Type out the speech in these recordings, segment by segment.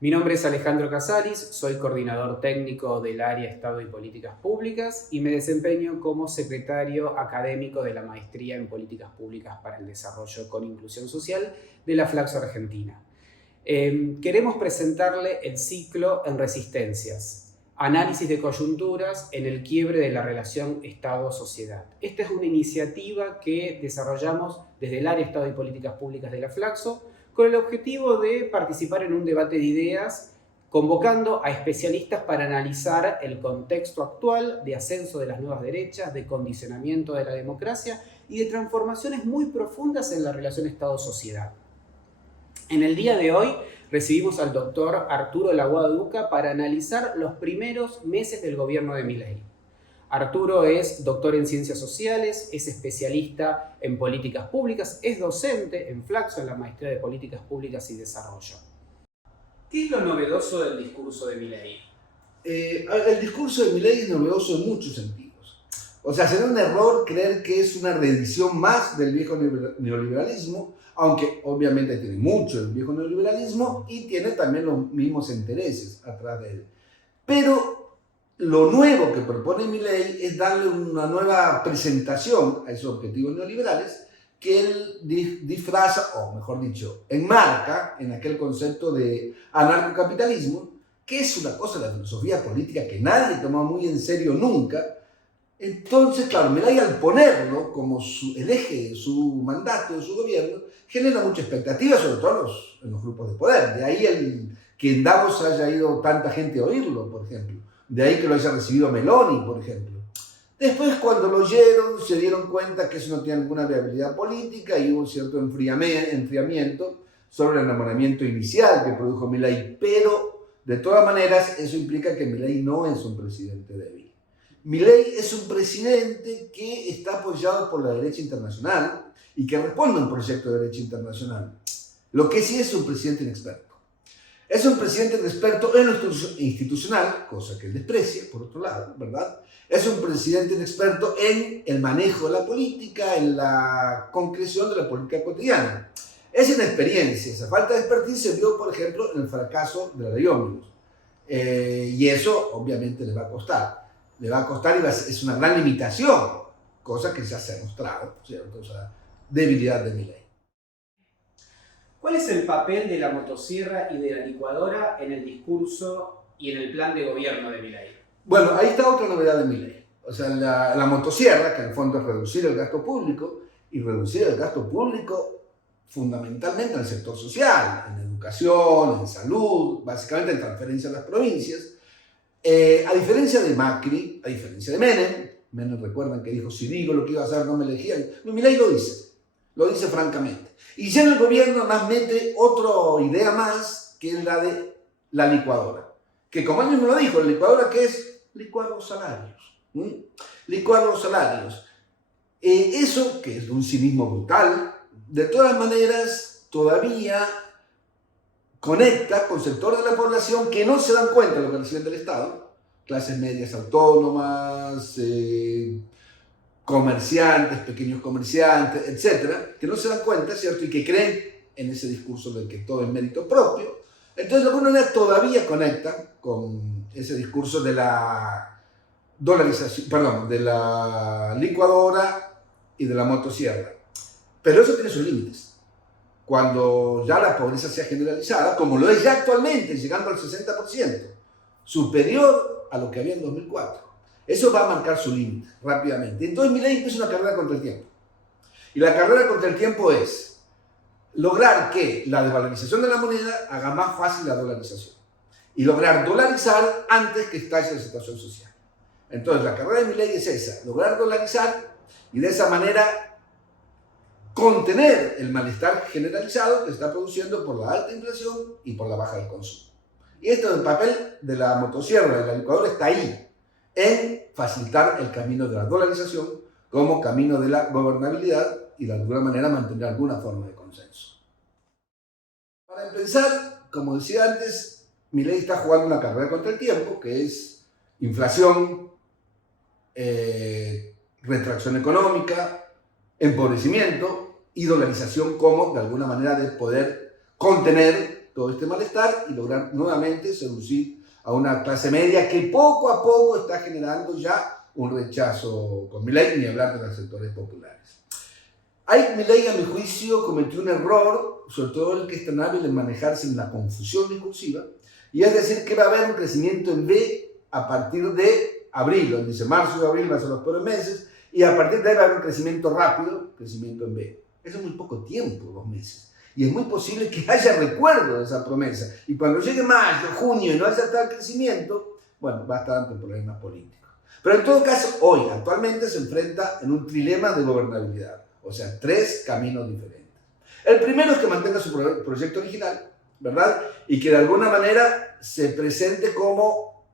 Mi nombre es Alejandro Casalis, soy coordinador técnico del área Estado y Políticas Públicas y me desempeño como secretario académico de la Maestría en Políticas Públicas para el Desarrollo con Inclusión Social de la Flaxo Argentina. Queremos presentarle el ciclo en resistencias, análisis de coyunturas en el quiebre de la relación Estado-sociedad. Esta es una iniciativa que desarrollamos desde el área Estado y Políticas Públicas de la Flaxo con el objetivo de participar en un debate de ideas, convocando a especialistas para analizar el contexto actual de ascenso de las nuevas derechas, de condicionamiento de la democracia y de transformaciones muy profundas en la relación Estado-sociedad. En el día de hoy recibimos al doctor Arturo Laguada Duca para analizar los primeros meses del gobierno de Milei. Arturo es doctor en Ciencias Sociales, es especialista en políticas públicas, es docente en Flaxo en la Maestría de Políticas Públicas y Desarrollo. ¿Qué es lo novedoso del discurso de Milei? El discurso de Milei es novedoso en muchos sentidos. O sea, sería un error creer que es una reedición más del viejo neoliberalismo, aunque obviamente tiene mucho el viejo neoliberalismo y tiene también los mismos intereses atrás de él. Pero lo nuevo que propone Milei es darle una nueva presentación a esos objetivos neoliberales que él disfraza, o mejor dicho, enmarca en aquel concepto de anarcocapitalismo, que es una cosa de la filosofía política que nadie tomó muy en serio nunca. Entonces, claro, Milei al ponerlo como el eje de su mandato, de su gobierno, genera mucha expectativa, sobre todo en los grupos de poder. De ahí que en Davos haya ido tanta gente a oírlo, por ejemplo. De ahí que lo haya recibido Meloni, por ejemplo. Después, cuando lo oyeron, se dieron cuenta que eso no tenía ninguna viabilidad política y hubo un cierto enfriamiento sobre el enamoramiento inicial que produjo Milei. Pero, de todas maneras, eso implica que Milei no es un presidente débil. Milei es un presidente que está apoyado por la derecha internacional y que responde a un proyecto de derecha internacional. Lo que sí es un presidente inexperto. Es un presidente inexperto en lo institucional, cosa que él desprecia, por otro lado, ¿verdad? Es un presidente inexperto en el manejo de la política, en la concreción de la política cotidiana. Esa inexperiencia, esa falta de expertise se vio, por ejemplo, en el fracaso de la ley Ómnibus. Y eso, obviamente, le va a costar. Le va a costar y es una gran limitación, cosa que ya se ha mostrado, ¿cierto? O sea, debilidad de Milei. ¿Cuál es el papel de la motosierra y de la licuadora en el discurso y en el plan de gobierno de Milei? Bueno, ahí está otra novedad de Milei. O sea, la motosierra, que en el fondo es reducir el gasto público, y reducir el gasto público fundamentalmente en el sector social, en educación, en salud, básicamente en transferencias a las provincias. A diferencia de Macri, a diferencia de Menem recuerdan que dijo, si digo lo que iba a hacer no me elegían. No, Milei lo dice francamente. Y ya en el gobierno más mete otra idea más, que es la de la licuadora. Que como él mismo lo dijo, la licuadora que es licuar los salarios. Licuar los salarios. Eso, que es de un cinismo brutal, de todas maneras todavía conecta con sectores de la población que no se dan cuenta de lo que reciben del Estado, clases medias autónomas, comerciantes, pequeños comerciantes, etcétera, que no se dan cuenta, ¿cierto? Y que creen en ese discurso de que todo es mérito propio. Entonces, de alguna manera todavía conecta con ese discurso de la dolarización, de la licuadora y de la motosierra. Pero eso tiene sus límites. Cuando ya la pobreza sea generalizada, como lo es ya actualmente, llegando al 60%, superior a lo que había en 2004. Eso va a marcar su límite rápidamente. Entonces Milei empieza una carrera contra el tiempo. Y la carrera contra el tiempo es lograr que la desvalorización de la moneda haga más fácil la dolarización. Y lograr dolarizar antes que estalle la situación social. Entonces la carrera de Milei es esa, lograr dolarizar y de esa manera contener el malestar generalizado que se está produciendo por la alta inflación y por la baja del consumo. Y esto del papel de la motosierra y la licuadora está ahí, en facilitar el camino de la dolarización como camino de la gobernabilidad y de alguna manera mantener alguna forma de consenso. Para empezar, como decía antes, Milei está jugando una carrera contra el tiempo, que es inflación, retracción económica, empobrecimiento y dolarización como de alguna manera de poder contener todo este malestar y lograr nuevamente seducir a una clase media que poco a poco está generando ya un rechazo con Milei, ni hablar de los sectores populares. Milei, a mi juicio, cometió un error, sobre todo el que es tan hábil en manejarse en la confusión discursiva, y es decir, que va a haber un crecimiento en B a partir de abril, dice marzo y abril van a ser los peores meses, y a partir de ahí va a haber un crecimiento rápido, crecimiento en B. Eso es muy poco tiempo, 2 meses. Y es muy posible que haya recuerdo de esa promesa. Y cuando llegue mayo, junio y no haya tal crecimiento, bueno, va a estar ante problemas políticos. Pero en todo caso, hoy, actualmente, se enfrenta en un trilema de gobernabilidad. O sea, 3 caminos diferentes. El primero es que mantenga su proyecto original, ¿verdad? Y que de alguna manera se presente como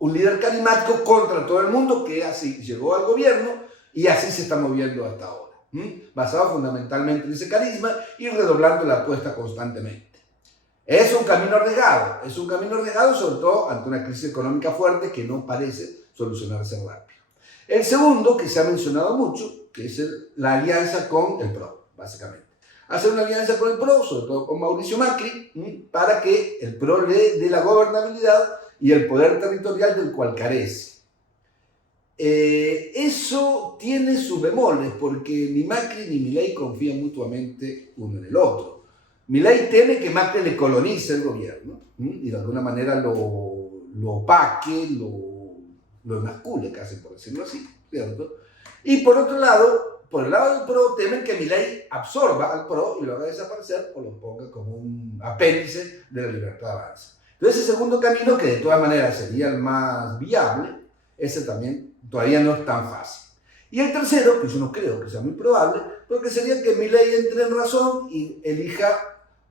un líder carismático contra todo el mundo, que así llegó al gobierno y así se está moviendo hasta ahora, basado fundamentalmente en ese carisma y redoblando la apuesta constantemente. Es un camino arriesgado sobre todo ante una crisis económica fuerte que no parece solucionarse rápido. El segundo, que se ha mencionado mucho, que es la alianza con el PRO, básicamente. Hacer una alianza con el PRO, sobre todo con Mauricio Macri, para que el PRO le dé la gobernabilidad y el poder territorial del cual carece. Eso tiene sus bemoles, porque ni Macri ni Milei confían mutuamente uno en el otro. Milei teme que Macri le colonice el gobierno y de alguna manera lo opaque, lo emascule casi, por decirlo así, ¿cierto? Y por otro lado, por el lado del PRO, temen que Milei absorba al PRO y lo haga desaparecer o lo ponga como un apéndice de la Libertad Avanza. Entonces, ese segundo camino, que de todas maneras sería el más viable, ese también todavía no es tan fácil. Y el tercero, que yo no creo que sea muy probable, porque sería que Milei entre en razón y elija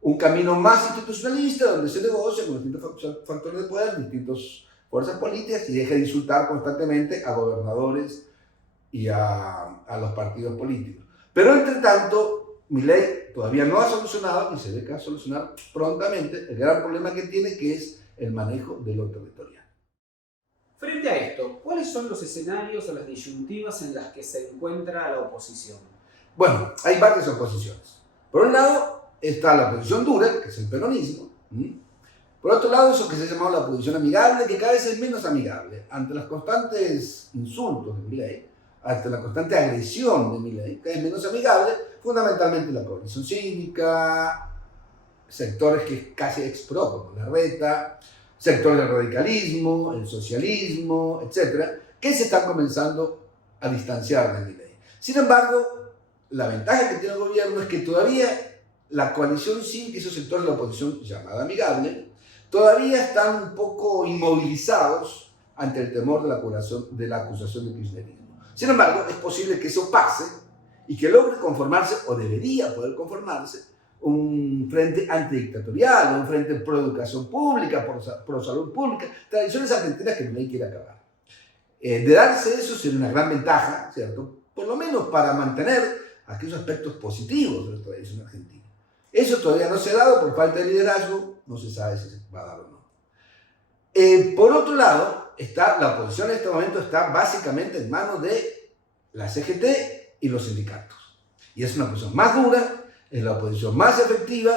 un camino más institucionalista, donde se negocia con distintos factores de poder, distintas fuerzas políticas, y deje de insultar constantemente a gobernadores y a los partidos políticos. Pero, entre tanto, Milei todavía no ha solucionado, y se ve que va a solucionar prontamente, el gran problema que tiene, que es el manejo de lo territorial. Frente a esto, ¿cuáles son los escenarios o las disyuntivas en las que se encuentra la oposición? Bueno, hay varias oposiciones. Por un lado está la oposición dura, que es el peronismo. Por otro lado, eso que se ha llamado la oposición amigable, que cada vez es menos amigable. Ante los constantes insultos de Milei, ante la constante agresión de Milei, cada vez menos amigable, fundamentalmente la coalición cívica, sectores que casi ex-pro, como Larreta, sectores del radicalismo, el socialismo, etc., que se están comenzando a distanciar de Milei. Sin embargo, la ventaja que tiene el gobierno es que todavía la coalición cívica y esos sectores de la oposición llamada amigable todavía están un poco inmovilizados ante el temor de la acusación de kirchnerismo. Sin embargo, es posible que eso pase y que logre conformarse, o debería poder conformarse, un frente antidictatorial, un frente pro educación pública, pro salud pública, tradiciones argentinas que Milei quiere acabar. De darse eso sería una gran ventaja, ¿cierto? Por lo menos para mantener aquellos aspectos positivos de la tradición argentina. Eso todavía no se ha dado por falta de liderazgo, no se sabe si se va a dar o no. Por otro lado, la oposición en este momento está básicamente en manos de la CGT y los sindicatos. Y es una oposición más dura, es la oposición más efectiva,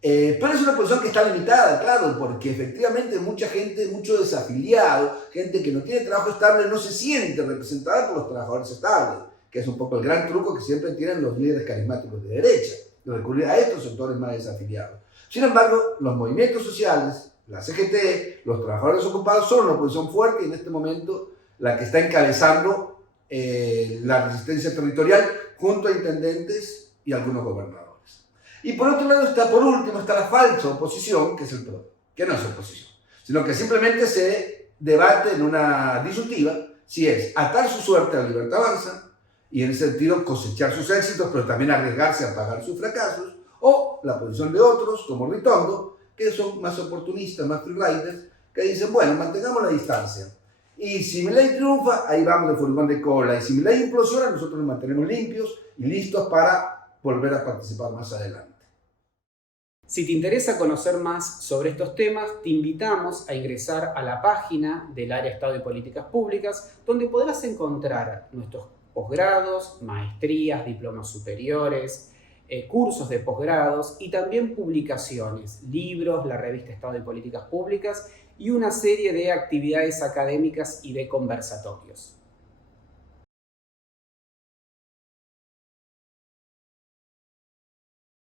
pero es una oposición que está limitada, claro, porque efectivamente mucha gente, mucho desafiliado, gente que no tiene trabajo estable, no se siente representada por los trabajadores estables, que es un poco el gran truco que siempre tienen los líderes carismáticos de derecha, de recurrir a estos sectores más desafiliados. Sin embargo, los movimientos sociales, la CGT, los trabajadores ocupados son una oposición fuerte y en este momento la que está encabezando la resistencia territorial junto a intendentes y algunos gobernadores. Y por otro lado por último está la falsa oposición, que es el PRO, que no es oposición, sino que simplemente se debate en una disyuntiva si es atar su suerte a la Libertad Avanza y en ese sentido cosechar sus éxitos, pero también arriesgarse a pagar sus fracasos, o la posición de otros, como Ritondo, que son más oportunistas, más freeriders, que dicen, bueno, mantengamos la distancia. Y si Milei triunfa, ahí vamos de furgón de cola. Y si Milei implosiona, nosotros nos mantenemos limpios y listos para volver a participar más adelante. Si te interesa conocer más sobre estos temas, te invitamos a ingresar a la página del Área Estado y Políticas Públicas, donde podrás encontrar nuestros posgrados, maestrías, diplomas superiores, cursos de posgrados y también publicaciones, libros, la revista Estado y Políticas Públicas y una serie de actividades académicas y de conversatorios.